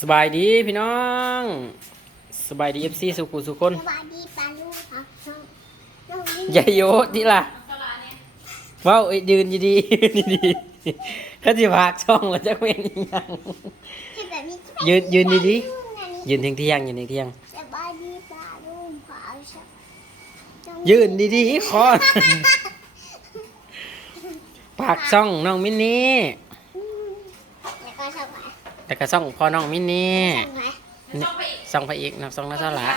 สบายดีพี่น้อง สบายดีเอฟซีสุขุสุคนสวัสดีปลาลูกครับน้องน้องนี่ยายโยที่ล่ะเว้าเอ้ยยืนดีดีๆยืนดีๆเขาจะพากช่องแล้วจะเป็นอิหยังที่แบบนี้ยืนยืนดีๆยืนเที่ยงเที่ยงๆยืนเที่ยงสบายดีปลาลูกขาวชักๆยืนดีดีๆคอนปากช่องน้องมินนี่ แล้วก็ช่องไหน แต่ก็ช่องพ่อน้องมินนี่ช่องไหนช่องไปอีกช่องไปอีกนะช่องน้าเท่าหละ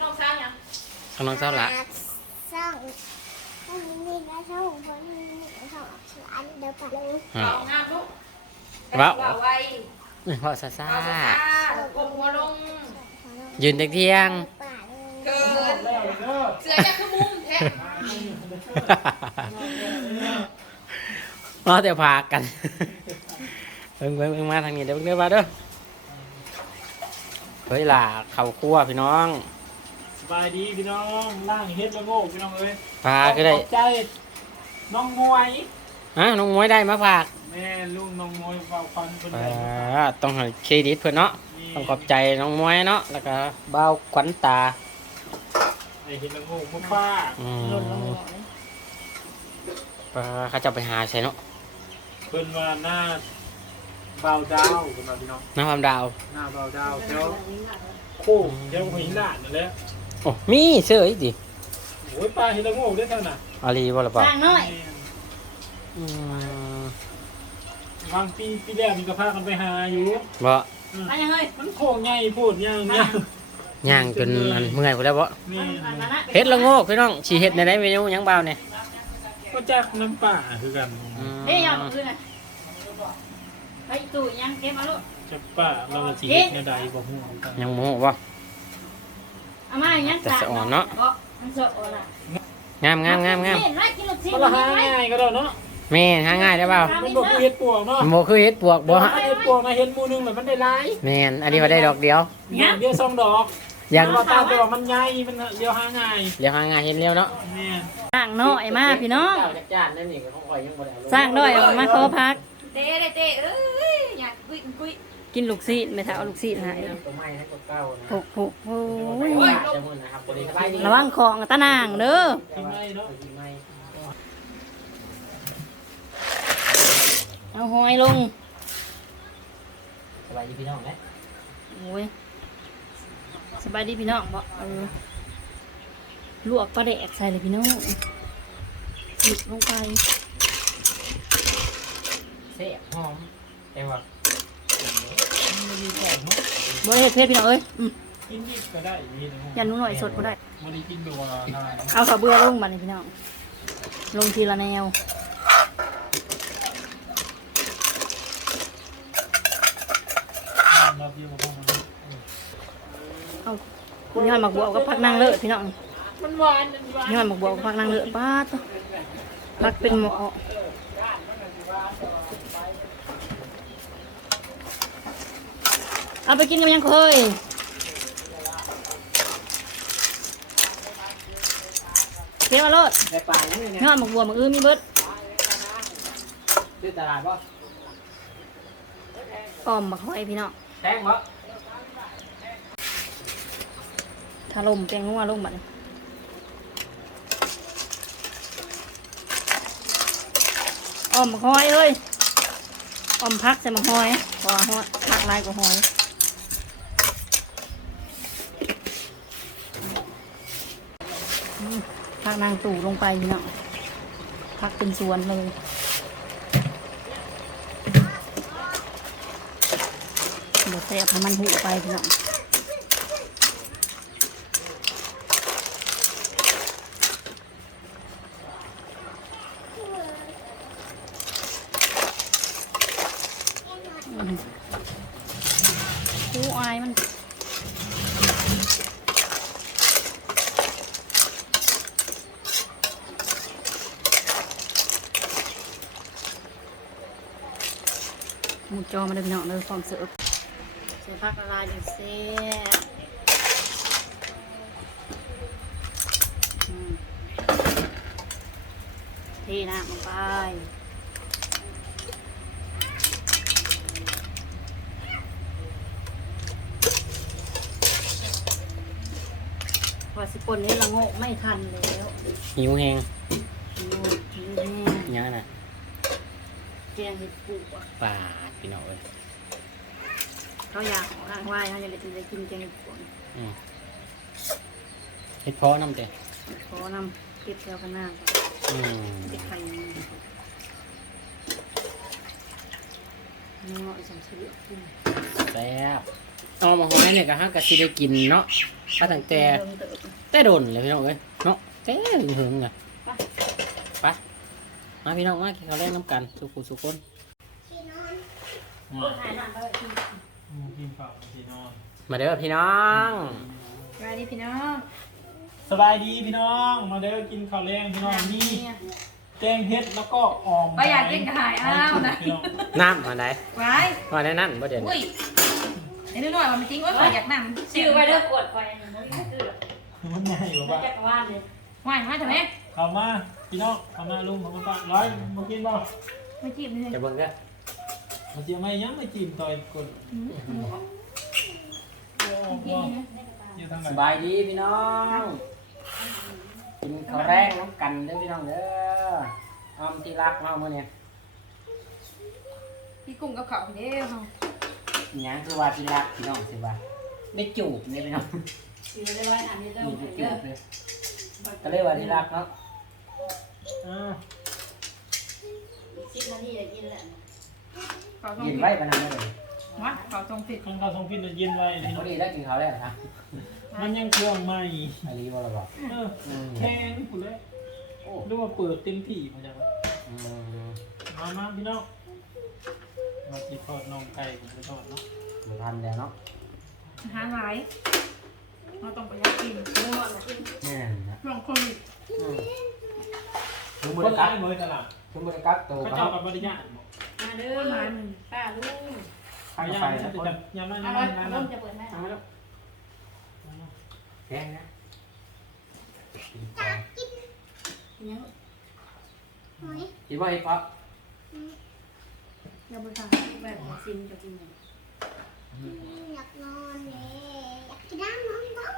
น้องสร้างยังช่องน้องเท่าหละช่องช่องนี้และช่องคนนี้และช่องอันเดียวปลาลูกอ่าเบางามลูกว้าวเบาไว้พ่อซาซาเอาซ่ากลมหัวลงยืนเที่ยงๆปลาลูกเกินเสือจะขมุมแท้เราเดี๋ยวพากัน เบิ่งเบิ่งเบิ่งมาทางนี้เดี๋ยวเบิ่งเดี๋ยวมาเด้อเฮ้ยล่ะเข่าคั่วพี่น้องสบายดีพี่น้องล่างเฮ็ดละโง่พี่น้องเอ้ยพาก็ได้ขอบใจน้องมวยฮะน้องมวยได้มาฝากแม่ลุงน้องมวยเบาฟันคนอ่ใดมาาต้องให้เครดิตเพื่อนเนาะต้องขอบใจน้องมวยเนาะแล้วก็เบ้าขวัญตาไอเฮ็ดละโง่พ่อป้าอืมปลาเขาจะไปหาใช่เนาะเพิ่นว่าหน้า เบาดาวกันมาพี่น้องน้ำความดาวหน้าเบาดาวเจ้าโค้งเจ้าหินหลานนั่นแหละโอ้มีเสื้ออีกดิโอ้ยป้าเฮ็ดละโง่ได้เท่าน่ะอาลีบ่ละเปล่าสร้างน้อยแม่อืมบางปีปีแรกมีก็พากันไปหาอยู่บ่มายังเฮ้ยมันโค้งใหญ่โพูดย่างเนี่ยย่างจนอันเมื่อยไปแล้วบ่นี่มานะเฮ็ดละโงกพี่น้องสิเฮ็ดในได้เมนูหยังเบาเนี่ยก็จักน้ำป่าคือกันอืมเฮ้ยยอมคืนน่ะ ไปตู่ยังเก็บมาลูกจักป่าเราสิเฮ็ดแนวใดบ่ฮู้กันยังโมโหบ่เอามายังแต่สะอ่อนเนาะ บ่มันสะอ่อนล่ะงามงามงามงามเห็นไหมกินลูกชิ้นก็ละหาง่ายก็ได้เนาะแม่หาง่ายได้เปล่ามันบอกคือเฮ็ดปวกเนาะโมคือเฮ็ดปวกบ่ฮะถ้าเฮ็ดปวกนะเห็นหมูหนึงแล้วมันได้หลายแม่นอันนี้ว่าได้ดอกเดียวดอกเดียวสองดอกยังแต่ว่าตามตัวมันใหญ่มันเดียวหาง่ายเดี๋ยวหาง่ายเห็นเร็วเนาะแม่น สร้างน้อยมาพี่น้องจักจานนั่นนี่ของข่อยยังบ่ได้สร้างน้อยเอามาขอพัก เต้เต้เอ้ยอยากกุยกุยกินลูกซีดไม่ถ้าเอาลูกซีดหายตัวไม้ให้ตัวเก่านะผูกผูกโอ้ยจะมื้อนะครับบ่ได้สบายดีระวังของตะนางเด้อที่ไม่เนาะเอาหอยลงสบายดีพี่น้องนะโอ้ยสบายดีพี่น้องบ่เออลวกปลาแดกใส่เลยพี่น้องหยิบลงไปแซ่บหอมแต่ว่ามันมีของเนาะบ่ได้เผ็ดพี่น้องเอ้ยอืมกินดิบก็ได้นี่นะยันหนูหน่อยสดบ่ได้ บ่ได้กินดัวได้เอาข้าวเบื่อลงมาเลยพี่น้อง ลงทีละแนว รอบเดียวก็พอมันเอาคุณย้อนหมักบัวกับผักนางเลิศพี่น้องมันหวานมันหวานย้อนหมักบัวกับผักนางเลิศป้าดผักเป็นหมอ เอาไปกินกันยังเคยเก็บมาโลดได้ปลาแล้วนี่นะย้อนหมักบัวหมักอื้อมีเบิดซื้อตลาดบ่อ้อมหมักหอยพี่น้องแพงบ่ถ้าลมแปลงลงมาลงบัดนี้อ้อมหมักหอยเอ้ยอ้อมพักใส่หมักหอยเพอหอยผักลายกว่าหอย มผักนางตู่ลงไปเนาะพักเป็นสวนเลยเดี๋ยวแซ่บให้มันหูไปเนาะ หมูจอมาเลยพี่น้องเลยความเสิร์ฟเสิร์ฟผักละลายอย่างเซ่ทีน้ำลงไปพอสิปนนี้ละโง่ไม่ทันแล้วหิวแหงหิวหิวแหง nhớ nè แกงเห็ดปูอะป่าดพี่น้องเอ้ยเขาอยากของอ้างว่ายเขาอยากจะได้กินแกงเห็ดปูอืมเฮ็ดเพาะน้ำเด้ขอนำเก็บแถวกันหน้าอืมเด็กไข่นี่เงาะสมซื้อกินแซ่บเอามาหอยเนี่ยก็ฮักก็สิได้กินเนาะถ้าตั้งแต่เริ่มเติบแต่โดนเลยพี่น้องเอ้ยเนาะแต่หึงๆอะไป มาพี่น้องมากินข้าวแรงน้ำกันสุขุสุคนที่นอนหายหนักเลยกินข้าวที่นอนมาเด้อพี่น้องสวัสดีพี่น้องสบายดีพี่น้อง มาเด้อกินข้าวแรงพี่น้องนี่แกงเห็ดแล้วก็ออมไม่อยากกินกระหายอ้าวนะพี่น้องน้ำมาไหนไว้มาได้นั่นบ่เดี๋ยวอุ้นี้ยไอ้นิดหน่อยมันจริงว่าอยากนั่งชื่อไว้เด้อกดไฟมันใหญ่กว่าบ้าจักรวาลเลยว่ายมาเถอะแม่ เข้ามาพี่น้องเข้ามาลุงเข้ามาป้าร้อยมากินบ่ไม่จีบเลยจะเบิ่งก็มาเจียไม่ยังไม่จีมต่อยกดโอ้โหอยู่ทางไหนสบายดีพี่น้องกินข้าวแรงน้ำกันเด้อพี่น้องเด้อออมที่รักเนาะมื้อนี้พี่กุ้งกับเขาเด้ออิหยังคือว่าที่รักพี่น้องสิว่าได้จูบนี่พี่น้องซื้อได้ร้อยอันนี้เริ่มนี่เด้ได้อจูบเลยก็เลยว่าที่รักเนาะ อ้าวสิบนาทีจะกินแหละยินไว้ปานนั้นเลยมาเขาตรงผิดข้างเราส่งพินเย็นไว้พี่พน้อองดีได้กินข้าวแล้วนะมันยังเครื่องใหม่อันนี้ว่าเราบอกเอออืมแข็งกูเลยโอ้เรียกว่าเปิดเต็มที่มาจากว่าอืมมามาพี่น้องมากินทอดน้องไก่ผมไปทอดเนาะบ่ทันแล้วเนาะอาหารหลายเราต้องไปยักกินเมื่อวันกินแม่นนะช่วงโควิดอืม คือคบ่นได้ร้ากัยกเมื่อตลาดคือบ่ได้กักตัวเขาคเจ้ารับกับบริญญาณบอกมาเด้อมาหนึ่งป้าลุงขายยาจะจับยามาเอายาไว้มาเอายาลมางจะเปิดให้เอามาแล้วแกงนะเนี่ยหอยกินบ่เฮ็ดปะอย่าไปทำแบบซิมจะกินเนี่ยอยากนอนเลยอยากกินน้ำนอนต้อง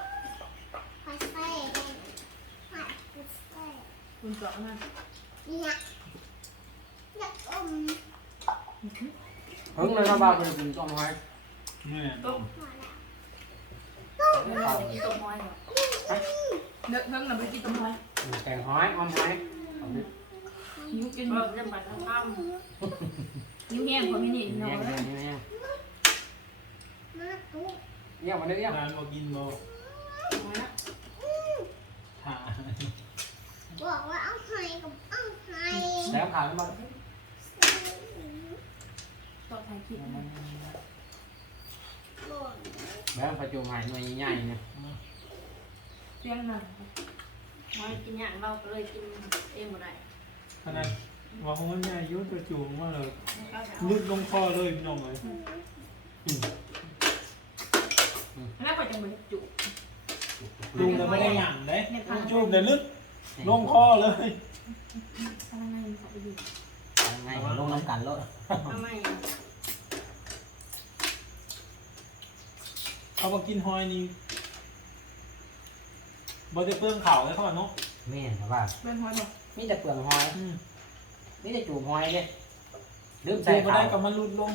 คอยเซ่คอยเซ่ คุณสองมาอยากอยากอมหึงเลยเนาะบ่าวเพิ่นกินต้มหอยเมื่อต้มพอแล้วไม่ได้กินต้มหอยหรอกเนื้อเนื้อเราไปกินต้มหอยแกงหอยออมหอยเอาดิยิ้มกินเริ่มไปทั้งค่ำยิ้มแย้มพอมีนี่แยเนาะงแยงแยงมาตุ๊กเยี่ยมมาเด้อเยี่ยมร้านบอกกินบ่ถ่าบอกว่าเอาหอยกับเอาหอย แล้วขาวมาต่อถ่ายคลิปแล้วประจุหายหน่วยใหญ่ๆเนี่ยเรื่องนั้นหอยกินอย่างเราก็เลยกินเองหมดเลยขนาดว่าหัวใหญ่ยุ่ตัวจูงว่าเลยลึกลงคอเลยพี่น้องเลยแล้วก็จะเหมือนจุจูงแต่ไม่ได้หยั่งเลยจูงแต่ลึกลงคอเลย ทำไมเขาไปอยู่ไงลงน้ำกันแล้วทำไมเขาบอกกินหอยนี่บ่ได้เปลืองข่าวเลยเขาบอกเนาะแม่นครับว่าเป็นหอยหรอมีแต่เปลืองหอยอืมมีแต่จูบหอยเลยลืมจูใส่งมาขาได้วกับมันลุดลง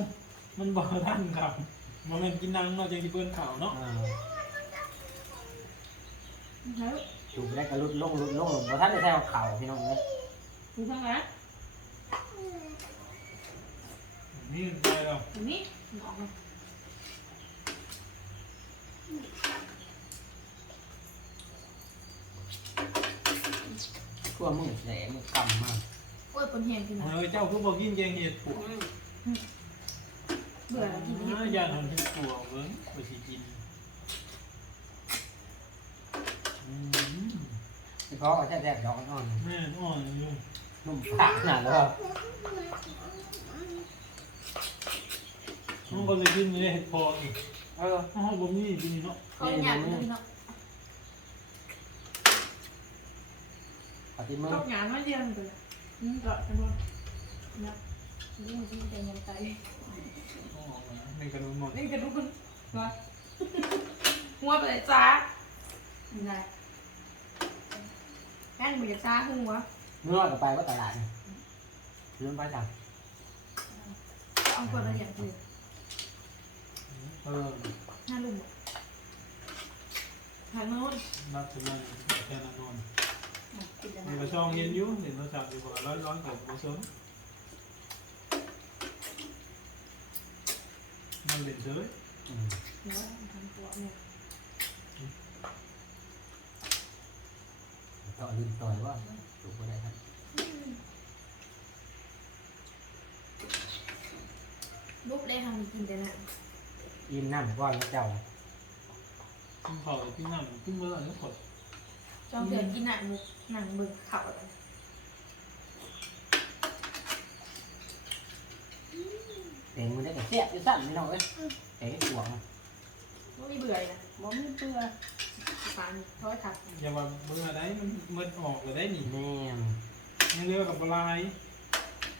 มันบ่ทันครับมันเป็นกินนังเนาะจังที่เปลืองข่าวเนาะอ่าแล้ว จูบได้ก็ลุดลงลุดลงเพราะท่านได้ใส่ข่าวพี่น้องเลยดูทั้งนั้นนี่ไปแล้วอันนี้ออกมาทั่วมือแหลมมือกำมากโอ้ยปนแห้งขึ้นนะเฮ้ยเจ้าคือบอกกินแกงเห็ดปวกเบื่อกินอ่าย่านทำที่ปวกเบิ้งไปสิกินอืม เฉพาะแท้ๆดอกอ่อนแม่นอ่อนอยู่ๆนุ่มปากขนาดแล้วมันก็เลยกินนี่เห็ดพออีกเอออ้าวบ่มีกินเนาะเขาอยากกินเนาะปฏิมือต้องหยาไม่เดียวเลยนี่ก็จะว่านะนี่มันจะยังไงต้องออกมาในกระดูกหมดนี่กระดูกคุณว่าหัวไปเลยจ้าไง ยังบ่อยากซาหัวเมื่อก็ไปว่าตลาดนี่ลืมไปจังเอาคนละอย่างคือเออหน้าลุงบ่ทางโน้นนัดถึงนั่นแค่นั้นนอนอะติดแล้วมีนะกระช่องเย็นอยู่เห็นโทรศัพท์อยู่กว่าร้อยร้อยกับโมซนมันเล่นเฉยอืมเนาะทางตัวเนี่ย ต่อ ลืมต่อยว่าถูกบ่ได้ครับลูกได้ทำกินแต่น่ะอิ่มน้ำก้อนแล้วเจ้ากินข้าวกินน้ำกินเมื่อไหร่ก็ขดจองเดือนกินหนังมุกหนังเบิ่งเข่าอะไรเต็งมันได้กับเสียบอยู่สั้นพี่น้องเอ้ยเต็งห่วงบ่มีเบื่อเลยนะบ่มีเบื่อ ฟานร้อยถักอย่าว่าเมื่อไหร่มันมันออกเลยได้หนิแม่นยังเลือกกับลาย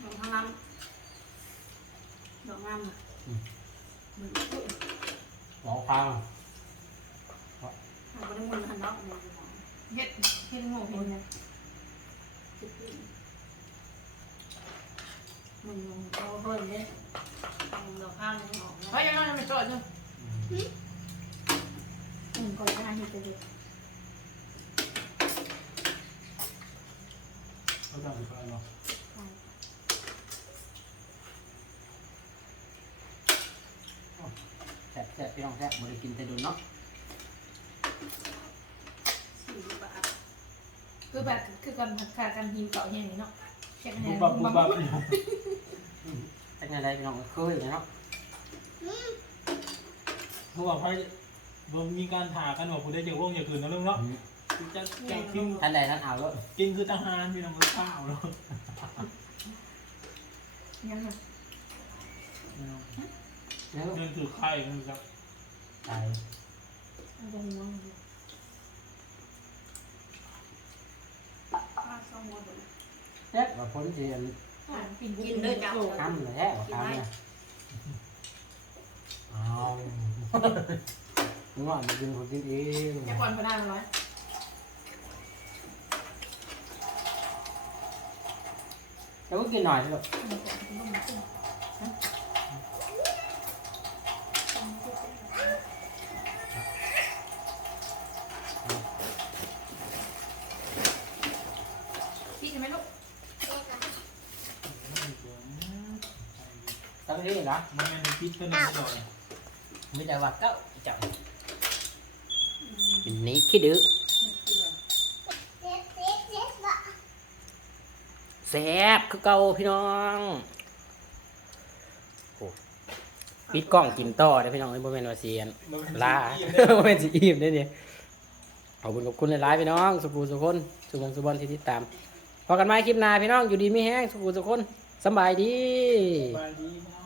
ดอกข้างล่างดอกงามอะมันหมอฟังมันบ่ได้มุนหันเนาะเฮ็ดเฮ็ดโง่เฮ็ดเนี่ยมันเอาเพิ่มเด้ดอกข้างนี่ออกเฮ้ยยังไงมันจอดอยู่อื มก่อนหน้าเฮ็ดไปเลยเขาทำไปหรอแซ่บแซ่บพี่น้องแซ่บบ่ได้กินแต่โดนเนาะสี่สิบบาทคือแบบคือการขาดการหิวเก่าอย่างนี้เนาะแค่ไหนบุบบับบุบบับอยู่เป็นยังไงพี่น้องเคยเนาะเขาบอกให้ บ่มีการถ่ากันว่าผู้ได้เจอพวกอย่างอื่นนะลุงเนาะจะจะกินท่านใดท่านเอาแล้วกินคือทหารพี่น้องข้าวเนาะยังไงเนื้อนั่นคือไข่นะครับไก่มันจะหัวมันข้าวซองหมดเลยแซ่บว่าพ้นสิอันกินกินเลยจ้ะทำเลยแท้ว่าทำเนี่ยเอา ง่วงมันกินคนกินเองแค่ก่อนพนันร้อยแต่ก็กินหน่อยลูกพี่จะไหมลูกตั้งที่เหรอมันเป็นพิษก็ได้จ่อยไม่ได้ว่าเก้าจับเป็ นนี้ขี้ดื้อเด็ดเด็ดเด็ดบ่แซ่บคือเก่าพี่น้องโอ้ปิดกล้องกินต่อได้อพี่น้องไอ้บ่แม่นว่าเสียนลาบ่แม่นสิอิ่มได้อเนี่ยขอบคุณขอบคุณหลายๆพี่น้อง สุภูสุคนสุวงสุบอลที่ติดตามพอกันใหม่คลิปหน้าพี่น้องอยู่ดีมีแห้งสุภูสุคนสำบายดีบายดีม